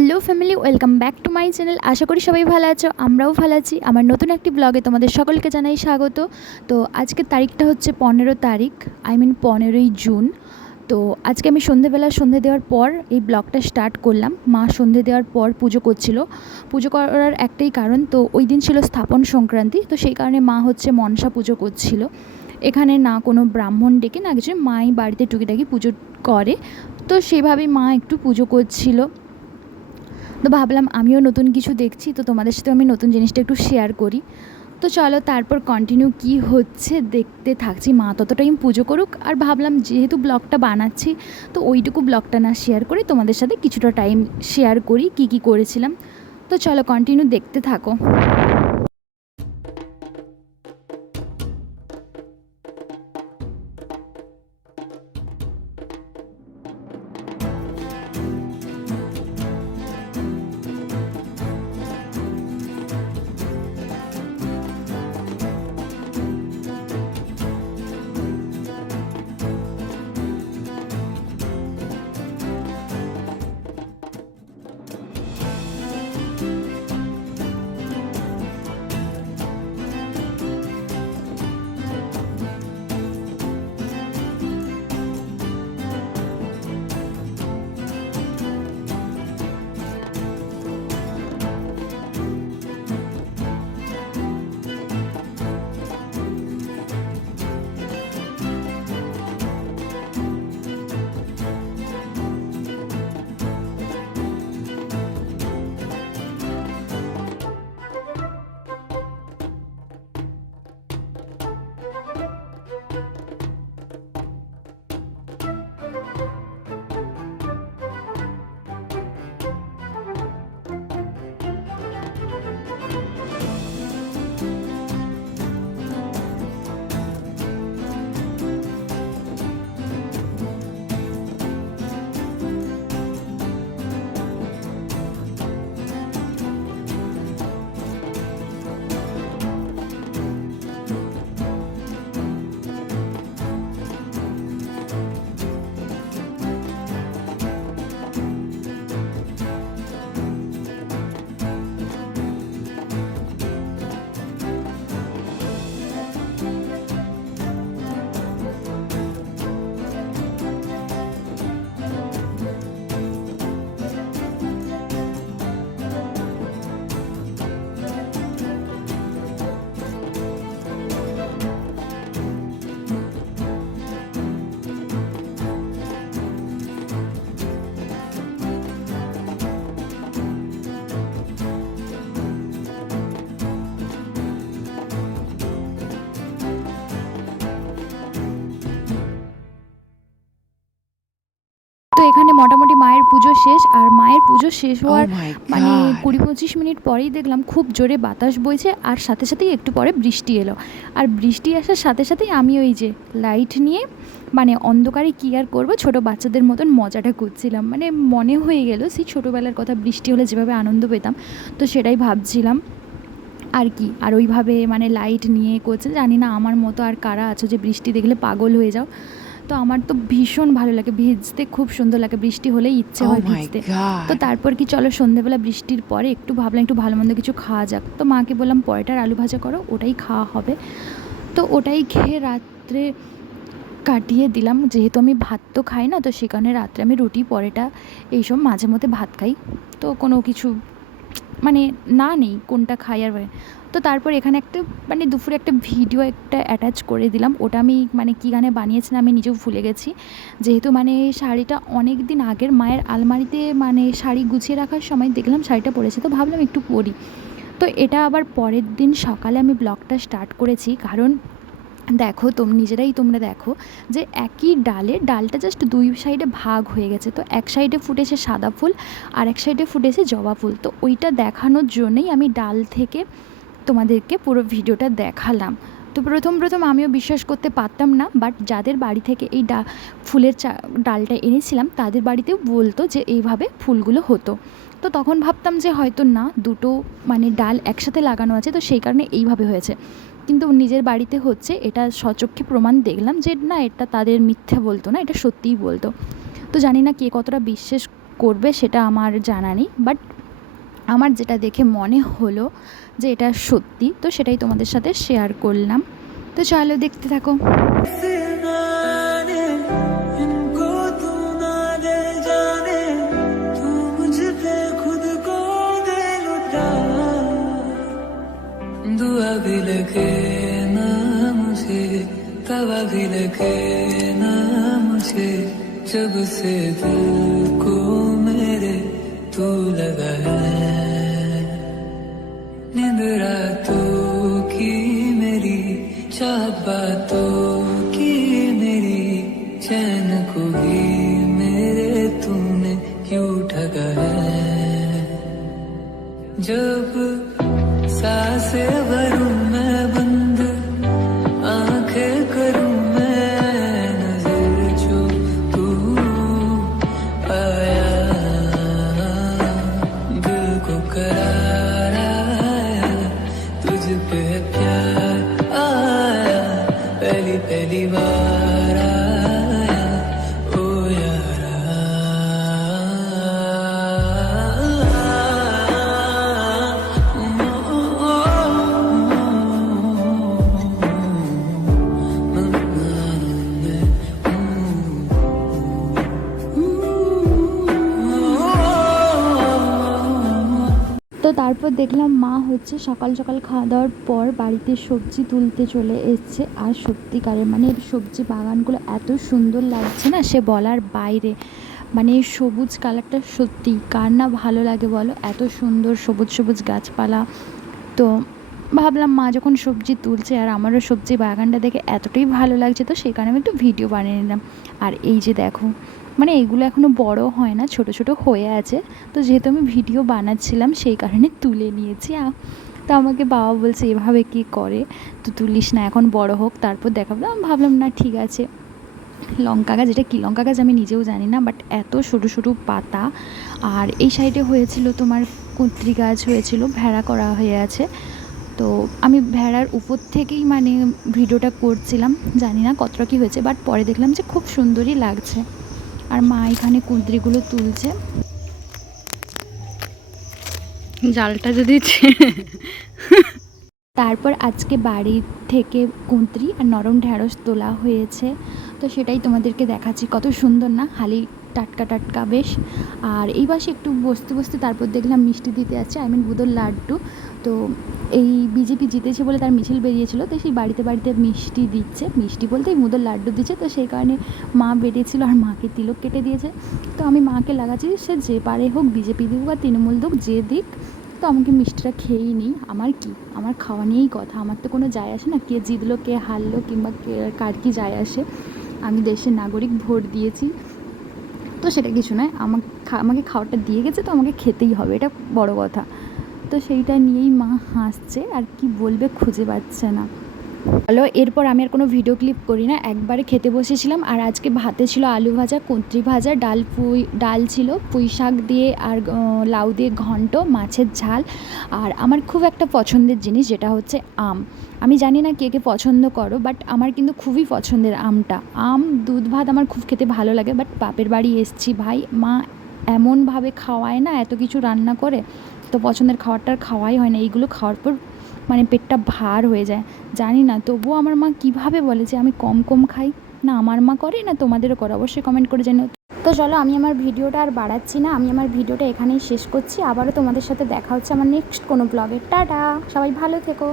Hello family, welcome back to my channel. আশা করি সবাই ভালো আছো, আমরাও ভালো আছি। আমার নতুন একটি ব্লগে তোমাদের সকলকে জানাই স্বাগত। তো আজকের তারিখটা হচ্ছে 15 তারিখ, 15ই জুন। তো আজকে আমি সন্ধে দেওয়ার পর এই ব্লগটা স্টার্ট করলাম। মা সন্ধে দেওয়ার পর পুজো করছিল। পুজো করার একটাই কারণ, তো ওই দিন ছিল স্থাপন সংক্রান্তি, তো সেই কারণে মা হচ্ছে মনসা পুজো করছিল। এখানে না কোনো ব্রাহ্মণ ডেকে না কিছু, মাই বাড়িতে টুকিটাকি পুজো করে, তো সেভাবেই মা একটু পুজো করছিল। তো ভাবলাম আমিও নতুন কিছু দেখছি, তো তোমাদের সাথে আমি নতুন জিনিসটা একটু শেয়ার করি। তো চলো তারপর কন্টিনিউ কি হচ্ছে দেখতে থাকছি। মা ততটাই পুজো করুক, আর ভাবলাম যেহেতু ব্লগটা বানাচ্ছি তো ওইটুকু ব্লগটা না শেয়ার করে তোমাদের সাথে কিছুটা টাইম শেয়ার করি কি কি করেছিলাম। তো চলো কন্টিনিউ দেখতে থাকো। তো এখানে মোটামুটি মায়ের পুজো শেষ, আর মায়ের পুজো শেষ হওয়ার মানে 20-25 মিনিট পরেই দেখলাম খুব জোরে বাতাস বইছে, আর সাথে সাথেই একটু পরে বৃষ্টি এলো। আর বৃষ্টি আসার সাথে সাথেই আমি ওই যে লাইট নিয়ে মানে অন্ধকারে কী আর করবো, ছোটো বাচ্চাদের মতন মজাটা করছিলাম। মানে মনে হয়ে গেল সেই ছোটোবেলার কথা, বৃষ্টি হলে যেভাবে আনন্দ পেতাম, তো সেটাই ভাবছিলাম আর কি। আর ওইভাবে মানে লাইট নিয়ে করছে। জানি না আমার মতো আর কারা আছো যে বৃষ্টি দেখলে পাগল হয়ে যাও। তো আমার তো ভীষণ ভালো লাগে, ভিজতে খুব সুন্দর লাগে, বৃষ্টি হলেই ইচ্ছে হয় ভিজতে। তো তারপর কি চলো সন্ধ্যেবেলা বৃষ্টির পরে একটু ভাবলাম একটু ভালো মন্দ কিছু খাওয়া যাক। তো মাকে বললাম পরোটার আলু ভাজা করো, ওটাই খাওয়া হবে। তো ওটাই খেয়ে রাত্রে কাটিয়ে দিলাম। যেহেতু আমি ভাত তো খাই না, তো সে কারণে রাত্রে আমি রুটি পরোটা এইসব মাঝে মধ্যে ভাত খাই, তো কোনো কিছু মানে না নেই কোনটা খাই আর। তো তারপর এখানে একটা মানে দুপুরে একটা ভিডিও একটা অ্যাটাচ করে দিলাম। ওটা আমি মানে কী গানে বানিয়েছিলাম আমি নিজেও ভুলে গেছি। যেহেতু মানে শাড়িটা অনেক দিন আগের মায়ের আলমারিতে মানে শাড়ি গুছিয়ে রাখার সময় দেখলাম শাড়িটা পরেছে, তো ভাবলাম একটু পরি। তো এটা আবার পরের দিন সকালে আমি ব্লগটা স্টার্ট করেছি, কারণ দেখো নিজেরাই তোমরা দেখো যে একই ডালটা জাস্ট দুই সাইডে ভাগ হয়ে গেছে। তো এক সাইডে ফুটেছে সাদা ফুল, আর এক সাইডে ফুটেছে জবা ফুল। তো ওইটা দেখানোর জন্যই আমি ডাল থেকে তোমাদেরকে পুরো ভিডিওটা দেখালাম। তো প্রথম আমিও বিশ্বাস করতে পারতাম না, বাট যাদের বাড়ি থেকে এই ফুলের ডালটা এনেছিলাম তাদের বাড়িতেও বলতো যে এইভাবে ফুলগুলো হতো। তো তখন ভাবতাম যে হয়তো না, দুটো মানে ডাল একসাথে লাগানো আছে, তো সেই কারণে এইভাবে হয়েছে। কিন্তু নিজের বাড়িতে হচ্ছে, এটা সচক্ষে প্রমাণ দেখলাম যে না, এটা তাদের মিথ্যে বলতো না, এটা সত্যিই বলতো। তো জানি না কে কতটা বিশ্বাস করবে সেটা আমার জানা নেই, বাট আমার যেটা দেখে মনে হলো যে এটা সত্যি, তো সেটাই তোমাদের সাথে শেয়ার করলাম। তো চলো দেখতে থাকো। दुआ भी लगे ना मुझे, तवा भी लगे ना मुझे, जब से दिल को मेरे तू लगा है। नींद रातों की मेरी, चाहत बातों की मेरी, चैन को भी मेरे तूने क्यों ठगा है। जब सांसें भरूं मैं बंद, आंखें करूं मैं नजर, जो तू आया दिल को करार आया, तुझ पे प्यार आया, पहली पहली बार आया ओ यारा। তো তারপর দেখলাম মা হচ্ছে সকাল সকাল খাওয়া দাওয়ার পর বাড়িতে সবজি তুলতে চলে এসছে। আর সত্যিকারের মানে সবজি বাগানগুলো এত সুন্দর লাগছে না, সে বলার বাইরে। মানে সবুজ কালারটা সত্যি কার না ভালো লাগে বলো, এত সুন্দর সবুজ সবুজ গাছপালা। তো ভাবলাম মা যখন সবজি তুলছে আর আমারও সবজি বাগানটা দেখে এতটাই ভালো লাগছে, তো সেই কারণে আমি একটু ভিডিও বানিয়ে নিলাম। আর এই যে দেখো, মানে এগুলো এখনও বড় হয় না, ছোট ছোট হয়ে আছে। তো যেহেতু আমি ভিডিও বানাচ্ছিলাম সেই কারণে তুলে নিয়েছি। তো আমাকে বাবা বলছে এভাবে কি করে, তো তুলিস না, এখন বড় হোক তারপর দেখাবো। আমি ভাবলাম না ঠিক আছে। লঙ্কা গাছ, এটা কী লঙ্কা গাছ আমি নিজেও জানি না, বাট এত সরু সরু পাতা। আর এই সাইডে হয়েছিল তোমার কুঁদরি গাছ হয়েছিল, ভেড়া করা হয়ে আছে। তো আমি ভেড়ার উপর থেকেই মানে ভিডিওটা করছিলাম, জানি না কতটা কী হয়েছে, বাট পরে দেখলাম যে খুব সুন্দরই লাগছে। আর মা এখানে কুঁদরিগুলো তুলছে। জালটা যদি তারপর আজকে বাড়ি থেকে কুঁদরি আর নরম ঢ্যাঁড়স তোলা হয়েছে, তো সেটাই তোমাদেরকে দেখাচ্ছি। কত সুন্দর না, হালি টাটকা টাটকা বেশ। আর এই পাশে একটু বসতে বসতে তারপর দেখলাম মিষ্টি দিতে যাচ্ছে, আই মিন বুদোর লাড্ডু। তো এই বিজেপি জিতেছে বলে তার মিছিল বেরিয়েছিল, তো সেই বাড়িতে বাড়িতে মিষ্টি দিচ্ছে, মিষ্টি বলতে এই মুদোর লাড্ডু দিচ্ছে। তো সেই কারণে মা বেরিয়েছিল আর মাকে তিলক কেটে দিয়েছে। তো আমি মাকে লাগাচ্ছি, সে যে পারে হোক, বিজেপি দিক বা তৃণমূল দিক, যে দিক, তো আমাকে মিষ্টিটা খেয়েই নিই। আমার কি, আমার খাওয়া নিয়েই কথা, আমার তো কোনো যায় আসে না কে জিতলো কে হারলো কিংবা কার কী যায় আসে। আমি দেশের নাগরিক, ভোট দিয়েছি, তো সেটা কিছু নয়। আমাকে খাওয়াটা দিয়ে গেছে, তো আমাকে খেতেই হবে, এটা বড় কথা। তো সেইটা নিয়েই মা হাসছে, আর কি বলবে খুঁজে পাচ্ছে না। হলো এরপর আমি আর কোনো ভিডিও ক্লিপ করি না, একবারে খেতে বসেছিলাম। আর আজকে ভাতে ছিল আলু ভাজা, কুঁদরি ভাজা, ডাল ছিল পুঁই শাক দিয়ে, আর লাউ দিয়ে ঘন্ট, মাছের ঝাল। আর আমার খুব একটা পছন্দের জিনিস যেটা হচ্ছে আম। আমি জানি না কে কে পছন্দ করো, বাট আমার কিন্তু খুবই পছন্দের আমটা। আম দুধ ভাত আমার খুব খেতে ভালো লাগে, বাট বাপের বাড়ি এসছি ভাই, মা এমনভাবে খাওয়ায় না, এত কিছু রান্না করে, তো পছন্দের খাবারটার খাওয়াই হয় না। এইগুলো খাওয়ার পর মানে পেটটা ভার হয়ে যায়, জানি না। তবুও আমার মা কিভাবে বলে যে আমি কম কম খাই, না আমার মা করে না তোমাদেরও করে, অবশ্যই কমেন্ট করে জানিও। তো চলো আমি আমার ভিডিওটা আর বাড়াচ্ছি না, আমি আমার ভিডিওটা এখানেই শেষ করছি। আবারও তোমাদের সাথে দেখা হচ্ছে আমার নেক্সট কোনো ব্লগে। টাটা, সবাই ভালো থেকো।